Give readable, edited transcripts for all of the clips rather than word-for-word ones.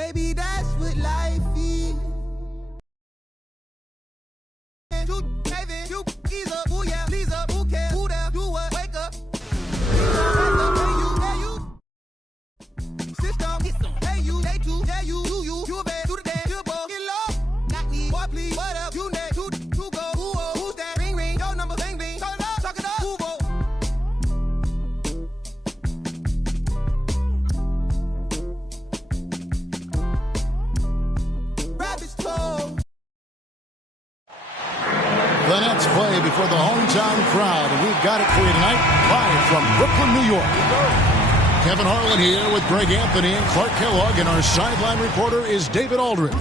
Maybe that's what life is. You ease up, ooh yeah, please up, who cares, who there, do what, wake up. System, hey you, they too, yeah you, do you bad, do the damn, you boy, get low. Not me, boy please, what up, you next, who go, who's that, ring, your number, bing, talk it up, who go. Rabbit's toe. The Nets play before the hometown crowd, and we've got it for you tonight, live from Brooklyn, New York. Kevin Harlan here with Greg Anthony and Clark Kellogg, and our sideline reporter is David Aldridge.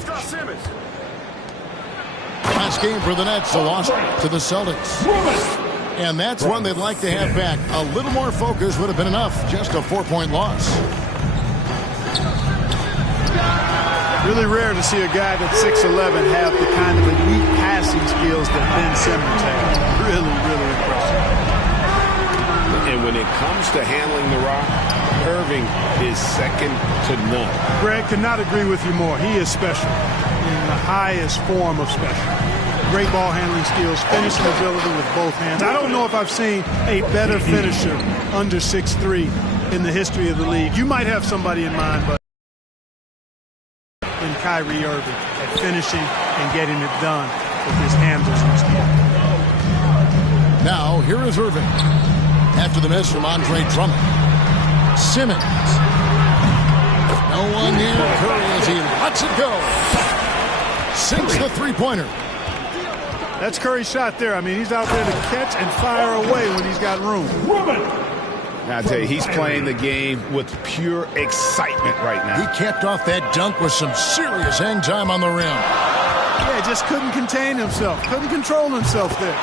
Last game for the Nets, a loss to the Celtics. And that's one they'd like to have back. A little more focus would have been enough, just a 4-point loss. Really rare to see a guy that's 6'11" have the kind of elite passing skills that Ben Simmons has. Really, really impressive. And when it comes to handling the rock, Irving is second to none. Greg, could not agree with you more. He is special in the highest form of special. Great ball handling skills, finishing ability with both hands. I don't know if I've seen a better finisher under 6'3" in the history of the league. You might have somebody in mind, but than Kyrie Irving at finishing and getting it done with his handling skill. Now, here is Irving. After the miss from Andre Drummond. Simmons. No one near Curry as he lets it go. Sinks the three-pointer. That's Curry's shot there. I mean, he's out there to catch and fire away when he's got room. Now, I tell you, he's playing the game with pure excitement right now. He capped off that dunk with some serious hang time on the rim. Yeah, just couldn't contain himself. Couldn't control himself there.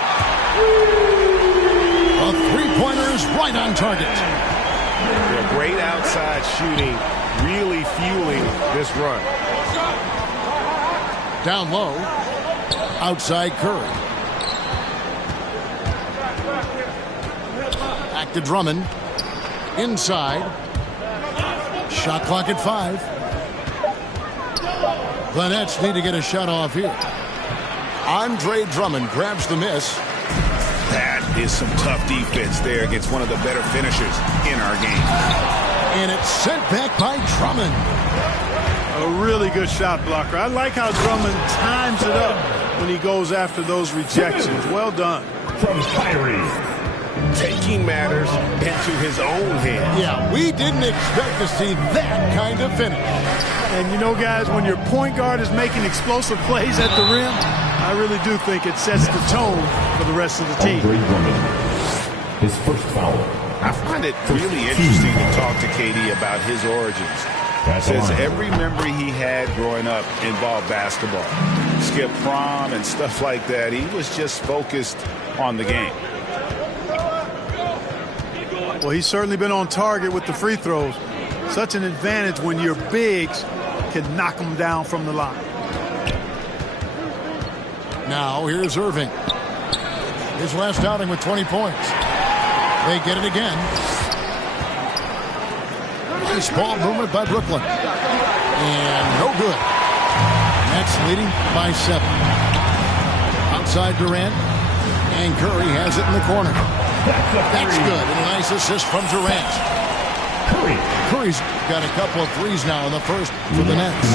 A three-pointer is right on target. Yeah, great outside shooting, really fueling this run. Down low, outside Curry. Back to Drummond. Inside. Shot clock at 5. The Nets need to get a shot off here. Andre Drummond grabs the miss. That is some tough defense there against one of the better finishers in our game. And it's sent back by Drummond. A really good shot blocker. I like how Drummond times it up when he goes after those rejections. Well done. From Kyrie. Taking matters into his own hands. Yeah, we didn't expect to see that kind of finish. And you know, guys, when your point guard is making explosive plays at the rim, I really do think it sets the tone for the rest of the team. His first foul. I find it really interesting to talk to KD about his origins. Says every memory he had growing up involved basketball. Skip prom and stuff like that. He was just focused on the game. Well, he's certainly been on target with the free throws. Such an advantage when your bigs can knock them down from the line. Now, here's Irving. His last outing with 20 points. They get it again. Nice ball movement by Brooklyn. And no good. Nets leading by 7. Outside Durant. And Curry has it in the corner. That's good. And a nice assist from Durant. Curry's got a couple of threes now in the first for the Nets.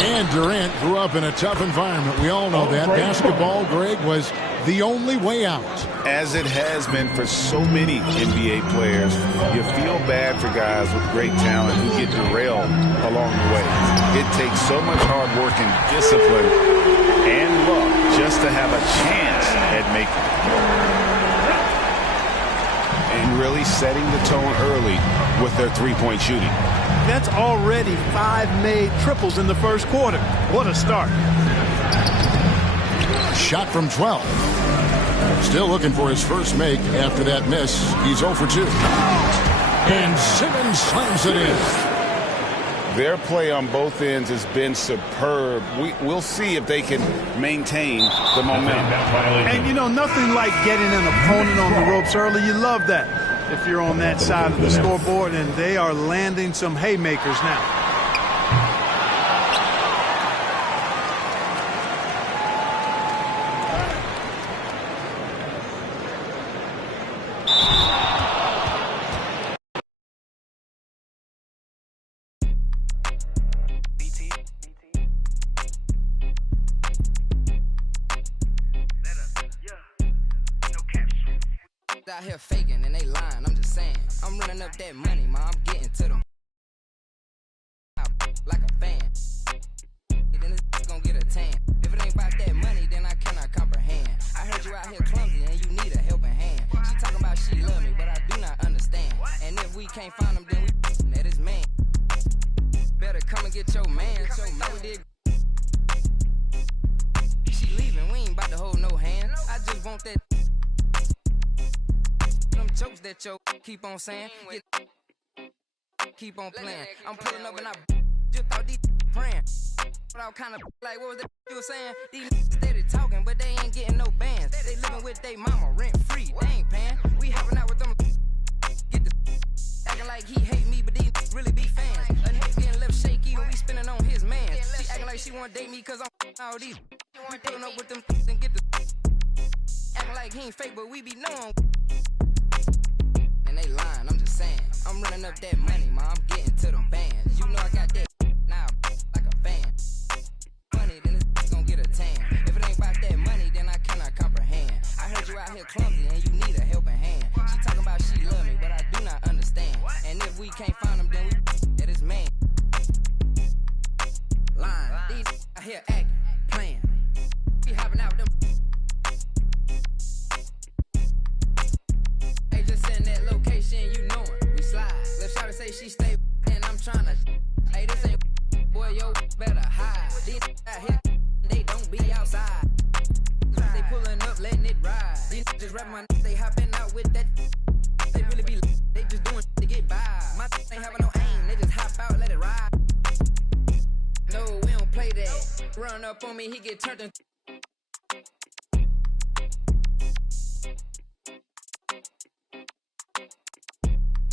And Durant grew up in a tough environment. We all know that. Basketball, Greg, was the only way out. As it has been for so many NBA players, you feel bad for guys with great talent who get derailed along the way. It takes so much hard work and discipline and luck just to have a chance at making it. And really setting the tone early with their three-point shooting. That's already 5 made triples in the first quarter. What a start. Shot from 12. Still looking for his first make after that miss. He's 0 for 2. And Simmons slams it in. Their play on both ends has been superb. We'll see if they can maintain the momentum. And, you know, nothing like getting an opponent on the ropes early. You love that if you're on that side of the scoreboard, and they are landing some haymakers now. out here faking and they lying, I'm just saying. I'm running up that money, ma, I'm getting to them. Like a fan. Then this gonna get a tan. If it ain't about that money, then I cannot comprehend. I heard you out here clumsy and you need a helping hand. She talking about she love me, but I do not understand. And if we can't find him, then we let his man. Better come and get your man. She leaving, we ain't about to hold no hand. I just want that. Them jokes that yo keep on saying. Keep on playing. I'm pulling up and I just thought these praying. But I was kind of like, what was that you were saying? These steady talking, but they ain't getting no bands. They living with they mama rent free. They ain't paying. We hopping out with them. Get the acting like he hate me, but these really be fans. A nigga getting left shaky when we spinning on his man. She acting like she wanna date me cause I'm all these. We pulling up with them and get the acting like he ain't fake, but we be knowing. And they lying, I'm just saying. I'm running up that money, ma, I'm getting to them bands. You know I got that now like a fan. Money, then this gonna get a tan. If it ain't about that money, then I cannot comprehend. I heard you out here clumsy and you need a helping hand. She talking about she love me, but I do not understand. And if we can't find him, then we get his man. Lying, these out here acting, playing. We hopping out with them. They just send that location, you know it. We slide. Let's try to say she stay and I'm trying to. Hey, this ain't boy, yo, better hide. These out here, they don't be outside. They pulling up, letting it ride. These just rap my they hopping out with that. They really be, they just doing to get by. My ain't having no aim, they just hop out, let it ride. No, we don't play that. Run up on me, he get turned into.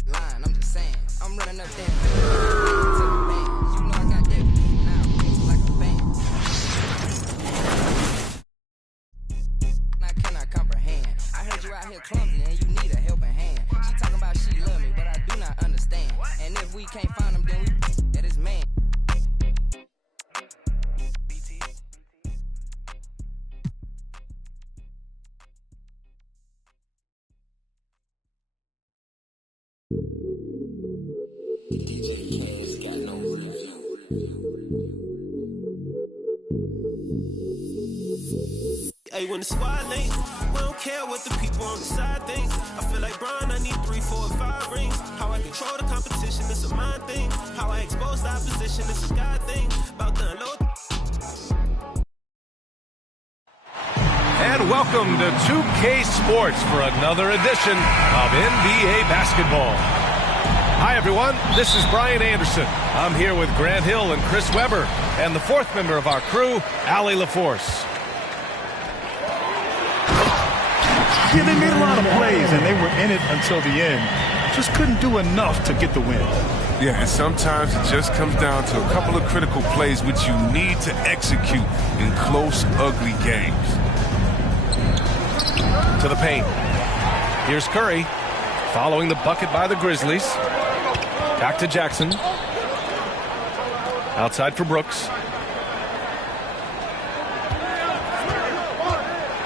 Line, I'm just saying. I'm running up that. You know I got that now, like a band. I cannot comprehend. I heard you out here clumsy and you need a helping hand. She talking about she love me, but I do not understand. And if we can't find him, then we that is man. Hey, when the squad link, we don't care what the people on the side think. I feel like Brian, I need 3, 4, 5 rings. How I control the competition, it's a mind thing. How I expose the opposition, it's a God thing. About the unload. And welcome to 2K Sports for another edition of NBA basketball. Hi, everyone. This is Brian Anderson. I'm here with Grant Hill and Chris Webber, and the fourth member of our crew, Allie LaForce. Yeah, they made a lot of plays, and they were in it until the end. Just couldn't do enough to get the win. Yeah, and sometimes it just comes down to a couple of critical plays which you need to execute in close, ugly games. To the paint. Here's Curry, following the bucket by the Grizzlies. Back to Jackson. Outside for Brooks.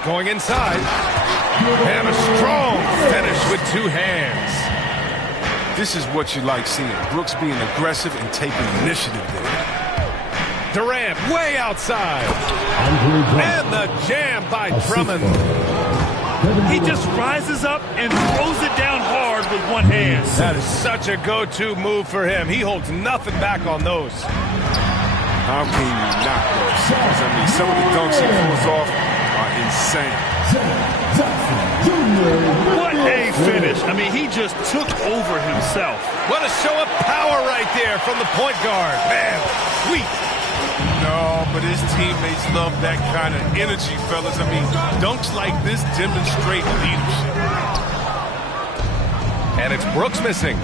Going inside. And a strong finish with 2 hands. This is what you like seeing. Brooks being aggressive and taking initiative there. Durant way outside. And the jam by Drummond. He just rises up and throws it down hard with 1 hand. That is such a go-to move for him. He holds nothing back on those. How can you not those? I mean, some of the dunks he pulls off are insane. What a finish. I mean, he just took over himself. What a show of power right there from the point guard. Man, sweet. No, but his teammates love that kind of energy, fellas. I mean, dunks like this demonstrate leadership. And it's Brooks missing.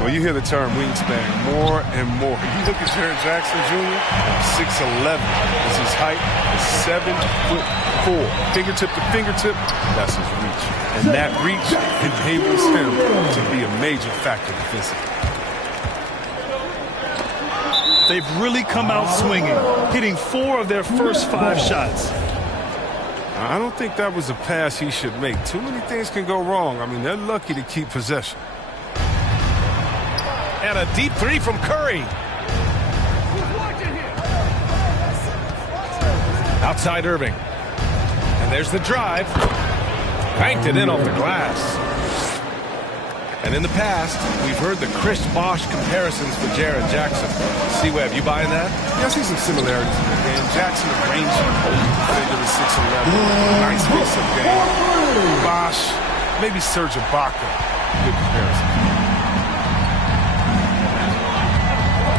Well, you hear the term wingspan more and more. You look at Jaren Jackson Jr., 6'11" is his height, is 7'4". Fingertip to fingertip, that's his reach. And that reach enables him to be a major factor defensively. They've really come out swinging, hitting 4 of their first 5 shots. I don't think that was a pass he should make. Too many things can go wrong. I mean, they're lucky to keep possession. And a deep three from Curry. Outside Irving. And there's the drive. Banked it in off the glass. And in the past, we've heard the Chris Bosh comparisons for Jaren Jackson. C-Web, you buying that? Yeah, I see some similarities in the game. Jackson arranging into the 6'11". Nice face-up game. Bosh, maybe Serge Ibaka. Good comparison.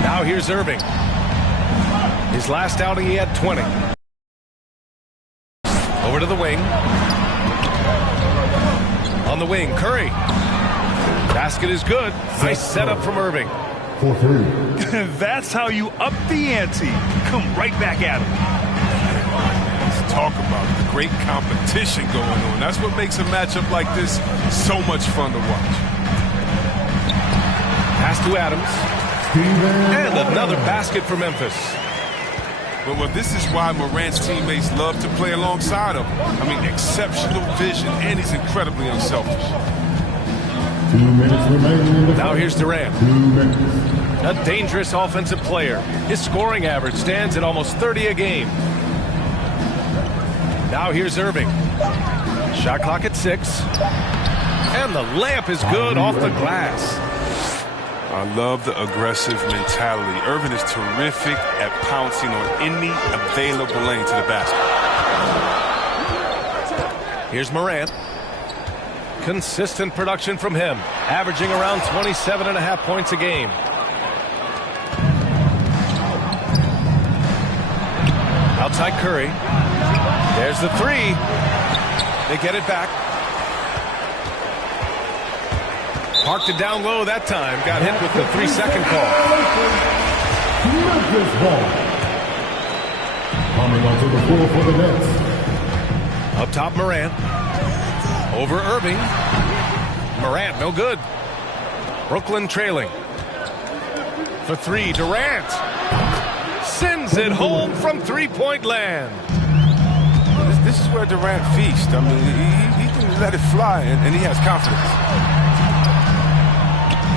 Now here's Irving. His last outing, he had 20. Over to the wing. On the wing, Curry. Basket is good. Nice setup from Irving. That's how you up the ante. Come right back at him. Let's talk about the great competition going on. That's what makes a matchup like this so much fun to watch. Pass to Adams. And another basket for Memphis. Well, this is why Morant's teammates love to play alongside him. I mean, exceptional vision, and he's incredibly unselfish. 2 minutes remaining in the Now here's Durant. 2 minutes. A dangerous offensive player. His scoring average stands at almost 30 a game. Now here's Irving. Shot clock at 6. And the layup is good off the glass. I love the aggressive mentality. Irving is terrific at pouncing on any available lane to the basket. Here's Morant. Consistent production from him, averaging around 27.5 points a game. Outside Curry. There's the three. They get it back. Parked it down low that time. Got hit with the 3-second call. Memphis ball. Coming onto the floor for the Nets. Up top, Morant. Over Irving. Morant, no good. Brooklyn trailing. For three, Durant. Sends it home from three-point land. This is where Durant feasts. I mean, he can let it fly, and he has confidence.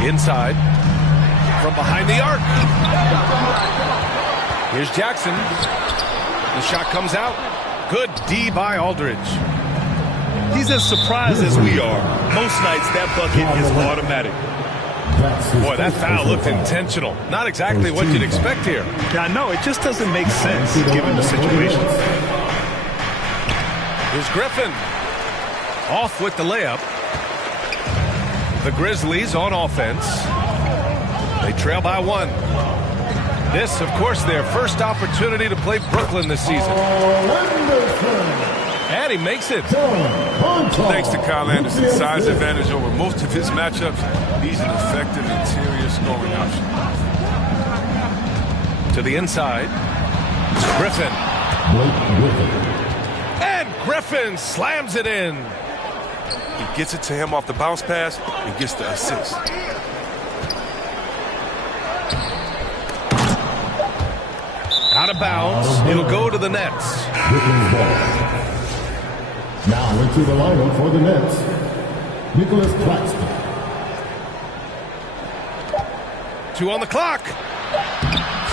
Inside. From behind the arc. Here's Jackson. The shot comes out. Good D by Aldridge. He's as surprised as we are. Most nights, that bucket is automatic. Boy, that foul looked intentional. Not exactly what you'd expect here. Yeah, I know. It just doesn't make sense, given the situation. Here's Griffin. Off with the layup. The Grizzlies on offense. They trail by 1. This, of course, their first opportunity to play Brooklyn this season. And he makes it. Thanks to Kyle Anderson's size advantage over most of his matchups, he's an effective interior scoring option. To the inside. Griffin. And Griffin slams it in. He gets it to him off the bounce pass and gets the assist. Out of bounds. It'll go to the Nets. Now into the lineup for the Nets, Nicholas Claxton. 2 on the clock.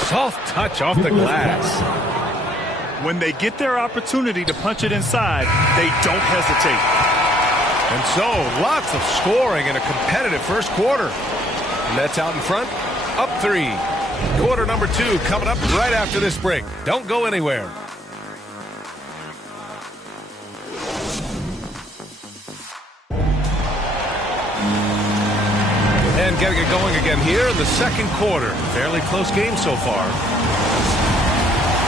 Soft touch off the glass. When they get their opportunity to punch it inside, they don't hesitate. And so, lots of scoring in a competitive first quarter. Nets out in front, up 3. Quarter number 2 coming up right after this break. Don't go anywhere. And getting it going again here in the second quarter. Fairly close game so far.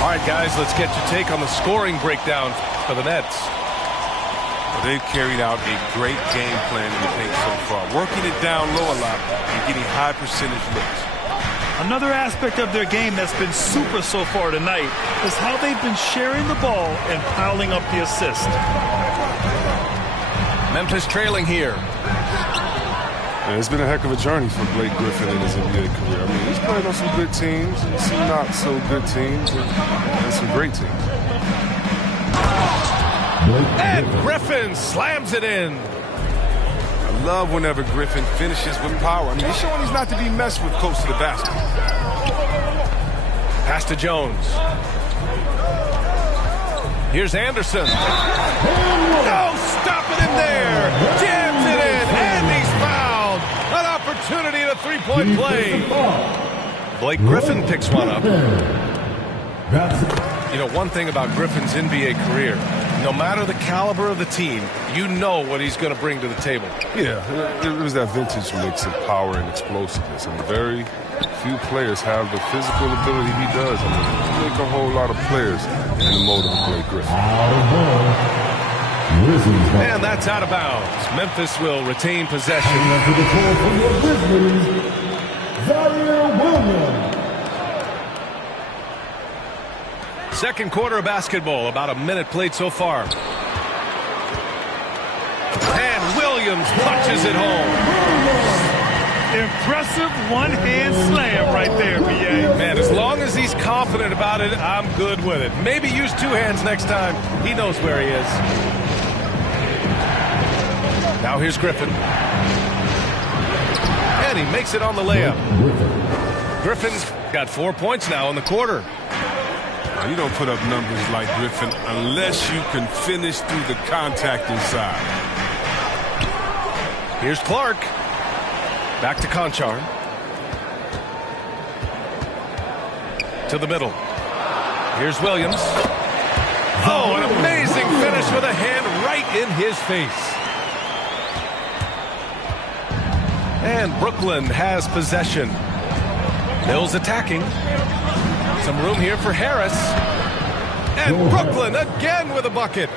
All right, guys, let's get your take on the scoring breakdown for the Nets. They've carried out a great game plan in the paint so far, working it down low a lot and getting high percentage looks. Another aspect of their game that's been super so far tonight is how they've been sharing the ball and piling up the assist. Memphis trailing here. And it's been a heck of a journey for Blake Griffin in his NBA career. I mean, he's played on some good teams, some not so good teams, and some great teams. And Griffin slams it in. I love whenever Griffin finishes with power. I mean, he's showing he's not to be messed with close to the basket. Pass to Jones. Here's Anderson. No, stop it in there. Jams it in, and he's fouled. An opportunity at a three-point play. Blake Griffin picks one up. You know, one thing about Griffin's NBA career, no matter the caliber of the team, you know what he's going to bring to the table. Yeah, it was that vintage mix of power and explosiveness. And very few players have the physical ability he does. I mean, make a whole lot of players in the mold of Blake Griffin. And that's out of bounds. Memphis will retain possession. Second quarter of basketball, about a minute played so far. And Williams punches it home. Impressive one-hand slam right there, B.A. Man, as long as he's confident about it, I'm good with it. Maybe use two hands next time. He knows where he is. Now here's Griffin. And he makes it on the layup. Griffin's got 4 points now in the quarter. Now, you don't put up numbers like Griffin unless you can finish through the contact inside. Here's Clark. Back to Conchar. To the middle. Here's Williams. Oh, an amazing finish with a hand right in his face. And Brooklyn has possession. Mills attacking. Some room here for Harris. And Brooklyn again with a bucket.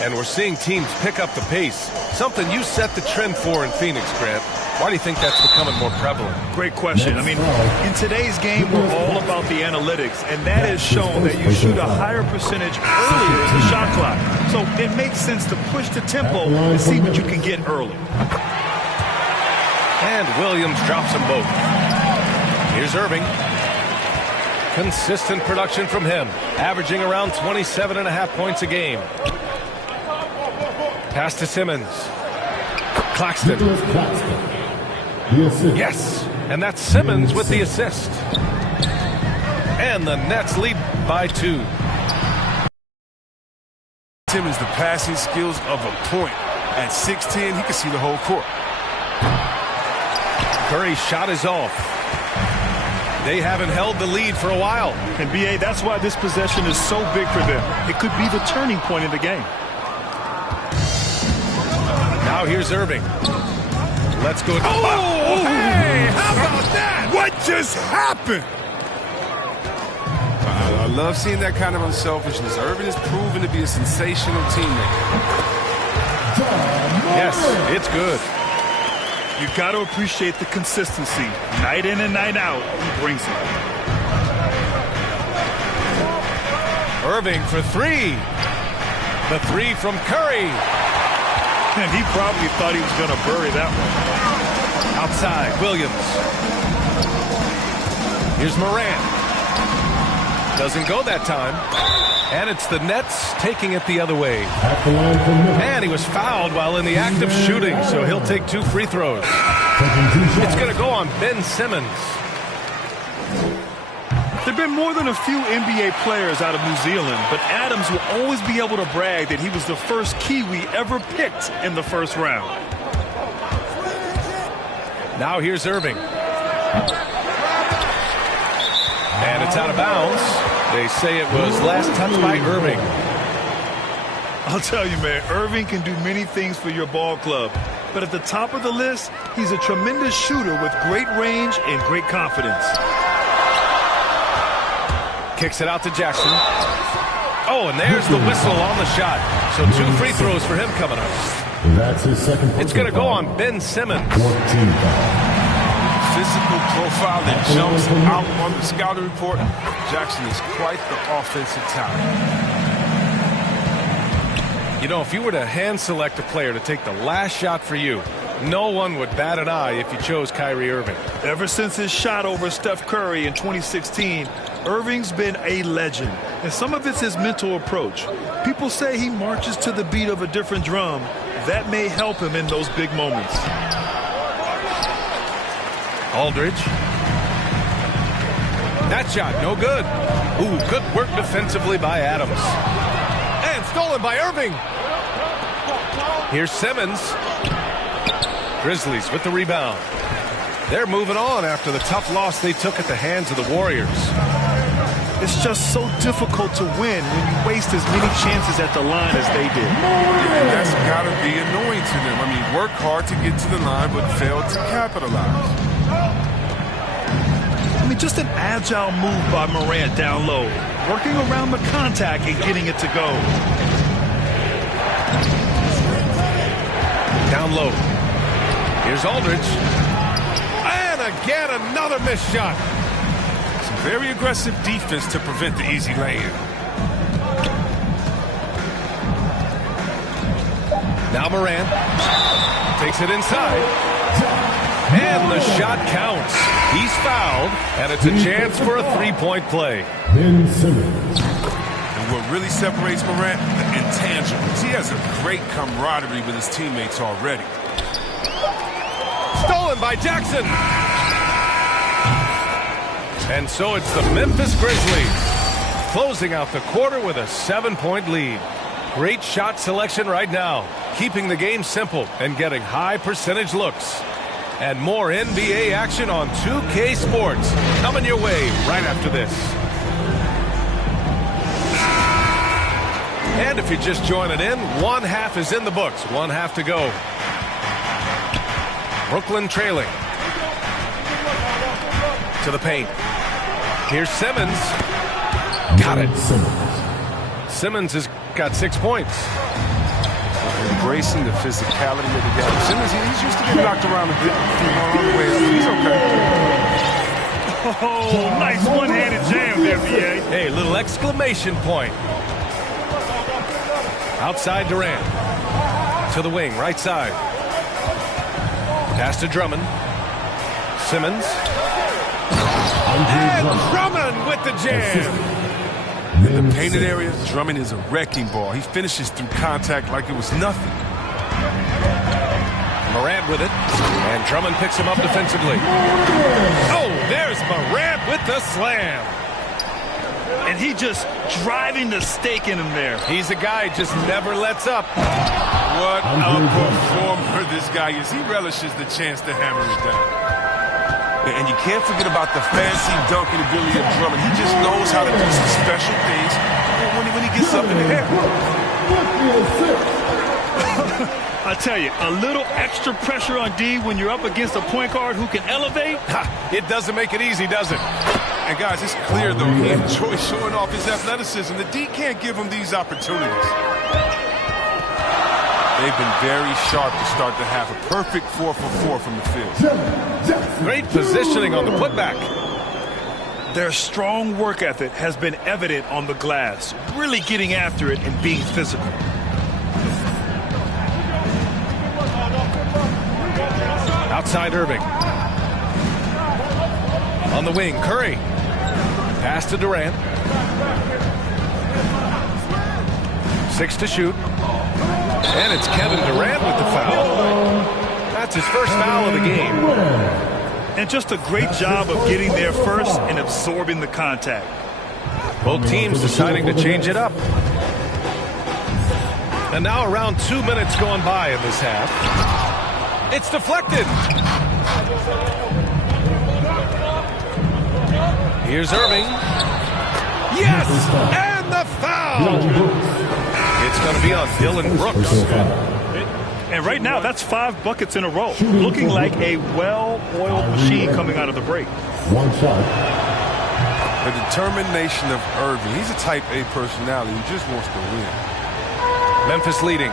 And we're seeing teams pick up the pace. Something you set the trend for in Phoenix, Grant. Why do you think that's becoming more prevalent? Great question. I mean, in today's game, we're all about the analytics, and that has shown that you shoot a higher percentage earlier in the shot clock. So it makes sense to push the tempo and see what you can get early. And Williams drops them both. Here's Irving. Consistent production from him, averaging around 27.5 points a game. Pass to Simmons. Claxton. Yes, and that's Simmons with the assist. And the Nets lead by 2. Simmons, the passing skills of a point. At 6'10", he can see the whole court. Curry's shot is off. They haven't held the lead for a while. And, B.A., that's why this possession is so big for them. It could be the turning point in the game. Now here's Irving. Let's go. Oh, hey, how about that? What just happened? I love seeing that kind of unselfishness. Irving is proven to be a sensational teammate. Yes, it's good. You got to appreciate the consistency. Night in and night out, he brings it. Irving for 3. The 3 from Curry. And he probably thought he was going to bury that one. Outside, Williams. Here's Morant. Doesn't go that time. And it's the Nets taking it the other way. And he was fouled while in the act of shooting, so he'll take 2 free throws. It's going to go on Ben Simmons. There have been more than a few NBA players out of New Zealand, but Adams will always be able to brag that he was the first Kiwi ever picked in the first round. Now here's Irving. And it's out of bounds. They say it was last touched by Irving. I'll tell you, man, Irving can do many things for your ball club. But at the top of the list, he's a tremendous shooter with great range and great confidence. Kicks it out to Jackson. Oh, and there's the whistle on the shot. So 2 free throws for him coming up. That's his second. It's going to go on Ben Simmons. 14 Physical profile that jumps out on the scouting report. Jackson is quite the offensive talent. You know, if you were to hand select a player to take the last shot for you, no one would bat an eye if you chose Kyrie Irving. Ever since his shot over Steph Curry in 2016, Irving's been a legend, and some of it's his mental approach. People say he marches to the beat of a different drum. That may help him in those big moments. Aldridge. That shot, no good. Ooh, good work defensively by Adams. And stolen by Irving. Here's Simmons. Grizzlies with the rebound. They're moving on after the tough loss they took at the hands of the Warriors. It's just so difficult to win when you waste as many chances at the line as they did. Yeah, and that's got to be annoying to them. I mean, work hard to get to the line, but fail to capitalize. I mean, just an agile move by Morant down low, working around the contact and getting it to go. Down low. Here's Aldridge. And again, another missed shot. Some very aggressive defense to prevent the easy lay-in. Now Morant takes it inside. And the shot counts. He's fouled, and it's a chance for a three-point play. Ben Simmons. And what really separates Morant? The intangibles. He has a great camaraderie with his teammates already. Stolen by Jackson. And so it's the Memphis Grizzlies closing out the quarter with a 7-point lead. Great shot selection right now, keeping the game simple and getting high percentage looks. And more NBA action on 2K Sports coming your way right after this. And if you're just joining in, one half is in the books, one half to go. Brooklyn trailing. To the paint. Here's Simmons. Got it. Simmons has got 6 points. Embracing the physicality of the game. Simmons, he's used to getting knocked around a bit. He's okay. Oh, nice one-handed jam there, VA. Hey, little exclamation point. Outside Durant. To the wing, right side. Pass to Drummond. Simmons. And Drummond with the jam. In the painted area, Drummond is a wrecking ball. He finishes through contact like it was nothing. Morant with it. And Drummond picks him up defensively. Oh, there's Morant with the slam. And he just driving the stake in him there. He's a guy who just never lets up. What a performer this guy is. He relishes the chance to hammer it down. And you can't forget about the fancy dunking ability of Drummond. He just knows how to do some special things when he gets up in the air. I tell you, a little extra pressure on D when you're up against a point guard who can elevate. It doesn't make it easy, does it? And guys, it's clear, though, he enjoys showing off his athleticism. The D can't give him these opportunities. They've been very sharp to start the half. A perfect 4 for 4 from the field. Great positioning on the putback. Their strong work ethic has been evident on the glass, really getting after it and being physical. Outside Irving. On the wing, Curry. Pass to Durant. 6 to shoot. And it's Kevin Durant with the foul. That's his first foul of the game. And just a great job of getting there first and absorbing the contact. Both teams deciding to change it up. And now around 2 minutes gone by in this half. It's deflected. Here's Irving. Yes! And the foul! It's going to be on Dylan Brooks. And right now, that's 5 buckets in a row. Looking like a well-oiled machine coming out of the break. One shot. The determination of Irving. He's a type A personality who just wants to win. Memphis leading.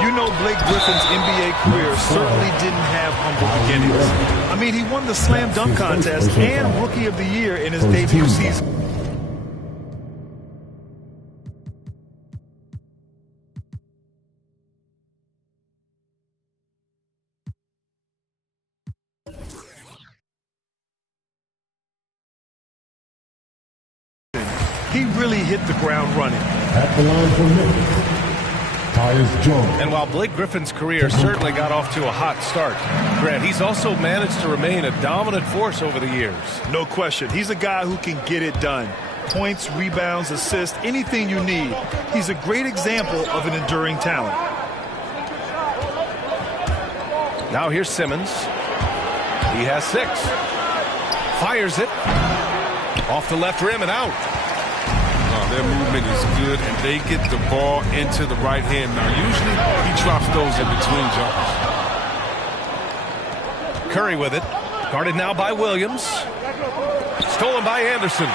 You know Blake Griffin's NBA career certainly didn't have humble beginnings. I mean, he won the slam dunk contest and Rookie of the Year in his debut season. He really hit the ground running. At the line for Memphis, Tyus Jones. And while Blake Griffin's career certainly got off to a hot start, Grant, he's also managed to remain a dominant force over the years. No question. He's a guy who can get it done. Points, rebounds, assists, anything you need. He's a great example of an enduring talent. Now here's Simmons. He has 6. Fires it. Off the left rim and out. Their movement is good, and they get the ball into the right hand. Now, usually he drops those in between jumpers. Curry with it. Guarded now by Williams. Stolen by Anderson.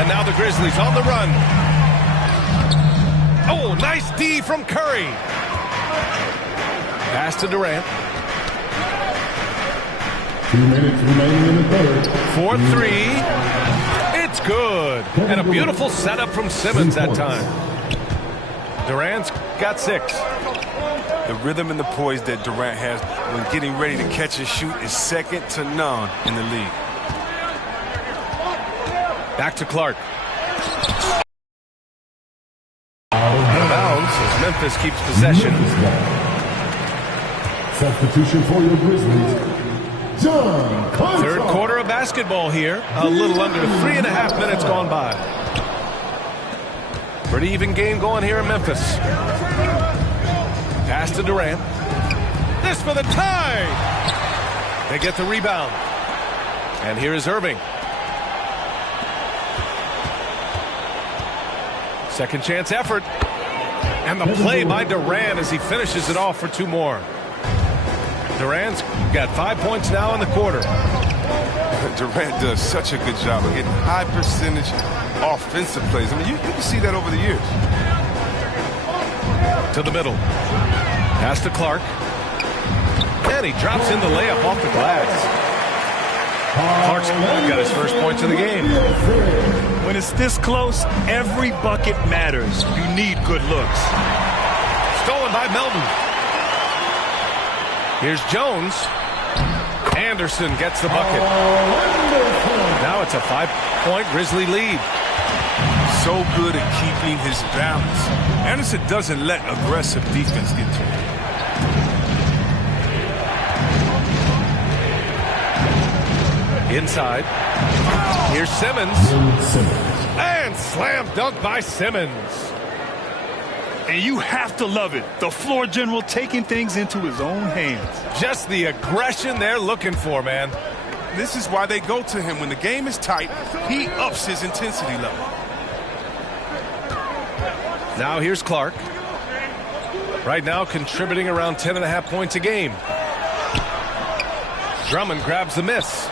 And now the Grizzlies on the run. Oh, nice D from Curry. Pass to Durant. 2 minutes remaining in the third. 4-3. It's good. And a beautiful setup from Simmons that time. Durant's got 6. The rhythm and the poise that Durant has when getting ready to catch and shoot is second to none in the league. Back to Clark. Out of bounds as Memphis keeps possession. Substitution for your Grizzlies, John Carter. Third quarter of basketball here. A little under 3.5 minutes gone by. Pretty even game going here in Memphis. Pass to Durant. This for the tie. They get the rebound. And here is Irving. Second chance effort. And the play by Durant as he finishes it off for 2 more. Durant's got 5 points now in the quarter. Durant does such a good job of getting high percentage offensive plays. I mean, you can see that over the years. To the middle. Pass to Clark. And he drops in the layup off the glass. Clark's got his first points of the game. When it's this close, every bucket matters. You need good looks. Stolen by Melton. Here's Jones. Anderson gets the bucket. Now it's a 5-point Grizzly lead. So good at keeping his balance. Anderson doesn't let aggressive defense get to him. Inside. Here's Simmons. And slam dunk by Simmons. And you have to love it. The floor general taking things into his own hands. Just the aggression they're looking for, man. This is why they go to him. When the game is tight, he ups his intensity level. Now here's Clark. Right now contributing around 10.5 points a game. Drummond grabs the miss.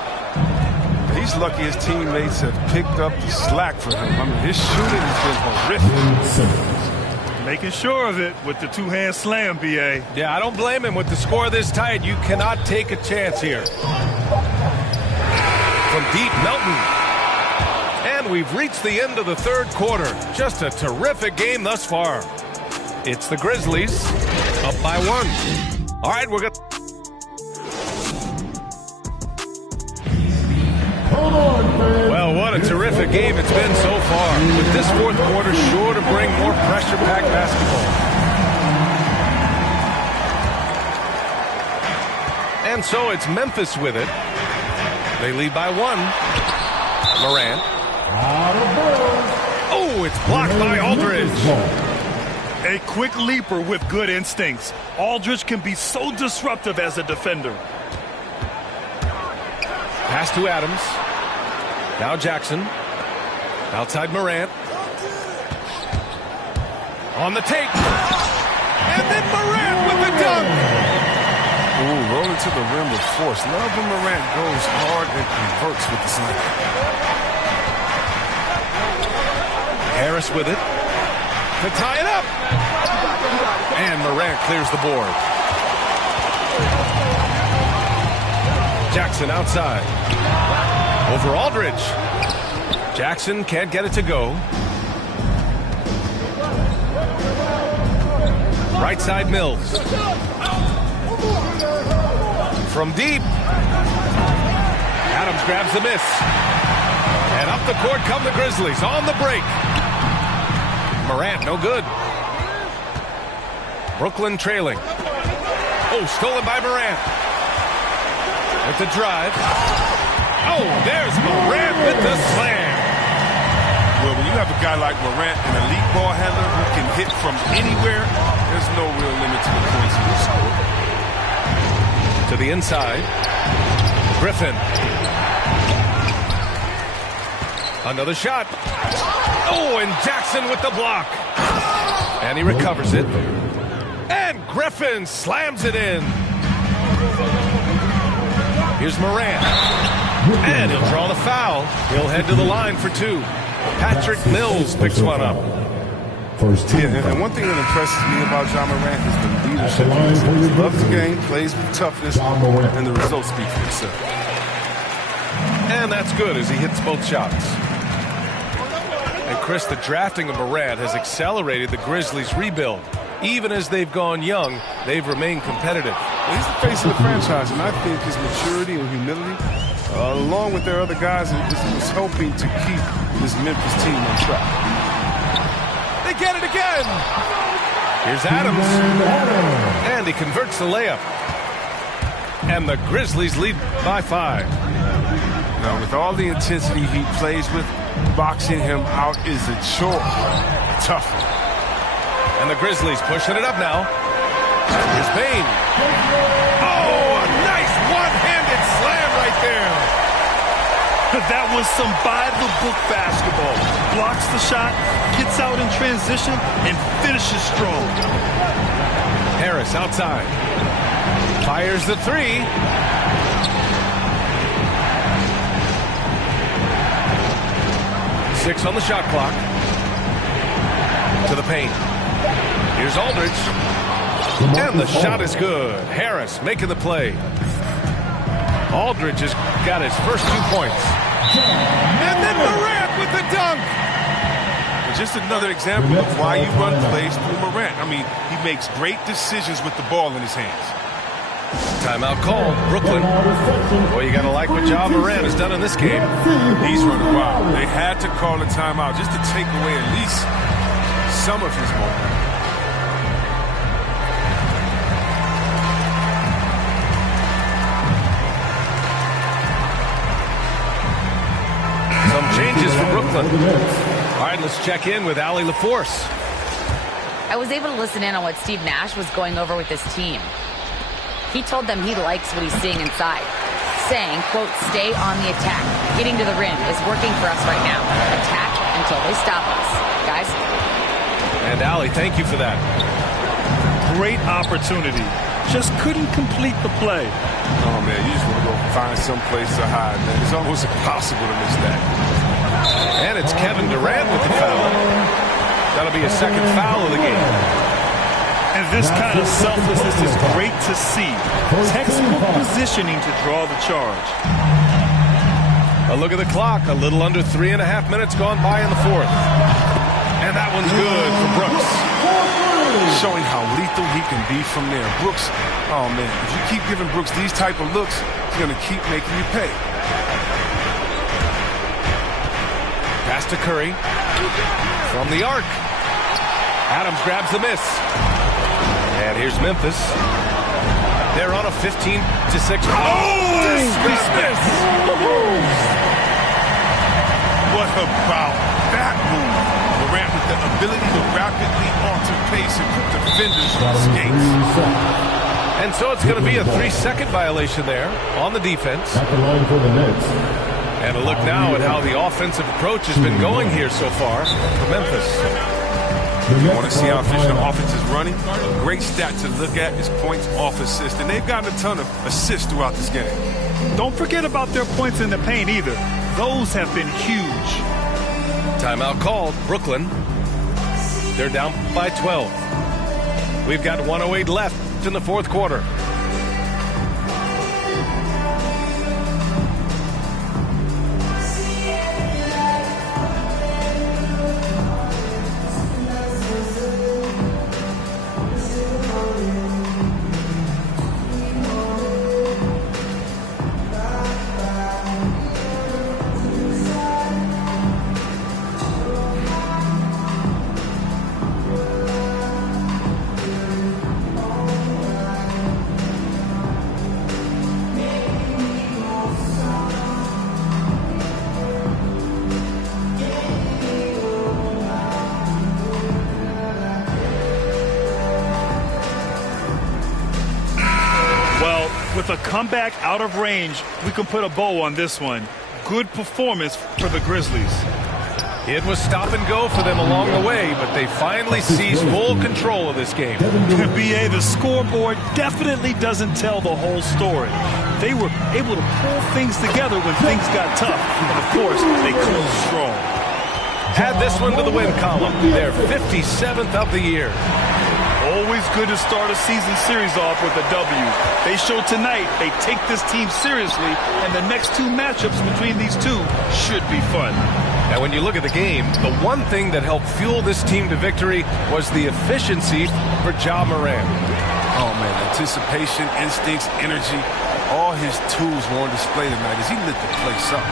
He's lucky his teammates have picked up the slack for him. I mean, his shooting has been horrific. Making sure of it with the 2-hand slam, B.A. Yeah, I don't blame him. With the score this tight, you cannot take a chance here. From deep, Melton. And we've reached the end of the third quarter. Just a terrific game thus far. It's the Grizzlies up by 1. All right, we're going to... Well, what a terrific game it's been so far. With this fourth quarter sure to bring more pressure-packed basketball. And so it's Memphis with it. They lead by 1. Morant. Oh, it's blocked by Aldridge. A quick leaper with good instincts. Aldridge can be so disruptive as a defender. Pass to Adams. Now Jackson. Outside Morant. On the take. And then Morant with the dunk. Ooh, rolling to the rim with force. Love when Morant goes hard and converts with the slam. Harris with it. To tie it up. And Morant clears the board. Jackson outside. Over Aldridge. Jackson can't get it to go. Right side Mills. From deep. Adams grabs the miss. And up the court come the Grizzlies on the break. Morant, no good. Brooklyn trailing. Oh, stolen by Morant. With the drive. Oh, there's Morant with the slam. Well, when you have a guy like Morant, an elite ball handler who can hit from anywhere, there's no real limit to the points he can score. To the inside. Griffin. Another shot. Oh, and Jackson with the block. And he recovers it. And Griffin slams it in. Here's Morant. And he'll draw the foul. He'll head to the line for two. Patrick Mills picks one up. And one thing that impresses me about John Morant is the leadership. He loves the game, plays with toughness, and the results speak for themselves. And that's good as he hits both shots. And Chris, the drafting of Morant has accelerated the Grizzlies' rebuild. Even as they've gone young, they've remained competitive. Well, he's the face of the franchise, and I think his maturity and humility, along with their other guys, is helping to keep this Memphis team on track. They get it again! Here's Adams. And he converts the layup. And the Grizzlies lead by 5. Now, with all the intensity he plays with, boxing him out is a chore. Tough. And the Grizzlies pushing it up now. Here's Payne. Oh, a nice one-handed slam right there. That was some by-the-book basketball. Blocks the shot, gets out in transition, and finishes strong. Harris outside. Fires the three. Six on the shot clock. To the paint. Here's Aldridge. And the shot is good. Harris making the play. Aldridge has got his first 2 points. And then Morant with the dunk. Just another example of why you run plays through Morant. I mean, he makes great decisions with the ball in his hands. Timeout called. Brooklyn. Boy, you got to like what Ja Morant has done in this game. He's running wild. They had to call a timeout just to take away at least some of his momentum. Some changes for Brooklyn. All right, let's check in with Allie LaForce. I was able to listen in on what Steve Nash was going over with his team. He told them he likes what he's seeing inside, saying, quote, stay on the attack. Getting to the rim is working for us right now. Attack until they stop us. Guys? And Allie, thank you for that. Great opportunity. Just couldn't complete the play. Oh, man, you just want to go find some place to hide, man. It's almost impossible to miss that. And it's Kevin Durant with the foul. That'll be a second foul of the game. And this kind of selflessness is great to see. Textbook positioning to draw the charge. A look at the clock. A little under 3.5 minutes gone by in the fourth. And that one's good for Brooks. Showing how lethal he can be from there. Brooks, oh man, if you keep giving Brooks these type of looks, he's going to keep making you pay. Pass to Curry. From the arc. Adams grabs the miss. And here's Memphis. They're on a 15-6. Oh, dismiss! What about that move? Durant with the ability to rapidly alter pace and put defenders on skates. And so it's going to be a 3-second violation there on the defense. At the line for the Nets. And a look now at how the offensive approach has been going here so far for Memphis. You want to see how efficient the offense is running? A great stat to look at is points off assist. And they've gotten a ton of assists throughout this game. Don't forget about their points in the paint either. Those have been huge. Timeout called. Brooklyn. They're down by 12. We've got 1:08 left in the fourth quarter. With a comeback out of range, we can put a bow on this one. Good performance for the Grizzlies. It was stop and go for them along the way, but they finally seized full control of this game. BA, the scoreboard definitely doesn't tell the whole story. They were able to pull things together when things got tough, and of course, they closed strong. Add this one to the win column. They're 57th of the year. Always good to start a season series off with a W. They show tonight they take this team seriously, and the next two matchups between these two should be fun. Now, when you look at the game, the one thing that helped fuel this team to victory was the efficiency for Ja Morant. Oh, man, anticipation, instincts, energy, all his tools were on display tonight as he lit the place up.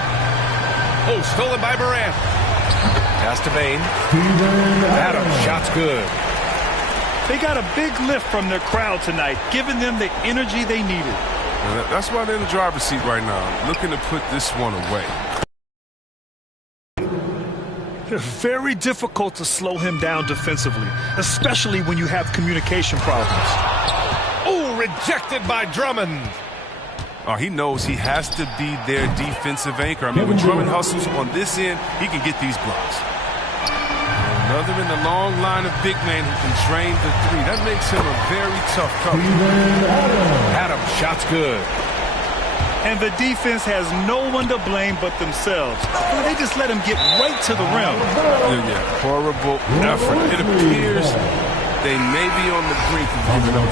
Oh, stolen by Morant. Pass to Bane. Adams, shot's good. They got a big lift from their crowd tonight, giving them the energy they needed. That's why they're in the driver's seat right now, looking to put this one away. Very difficult to slow him down defensively, especially when you have communication problems. Oh, rejected by Drummond. Oh, he knows he has to be their defensive anchor. I mean, when Drummond hustles on this end, he can get these blocks. Another in the long line of big men who can drain the three. That makes him a very tough cover. Adams, shot's good. And the defense has no one to blame but themselves. They just let him get right to the rim. Yeah, horrible effort. It appears they may be on the brink of giving up.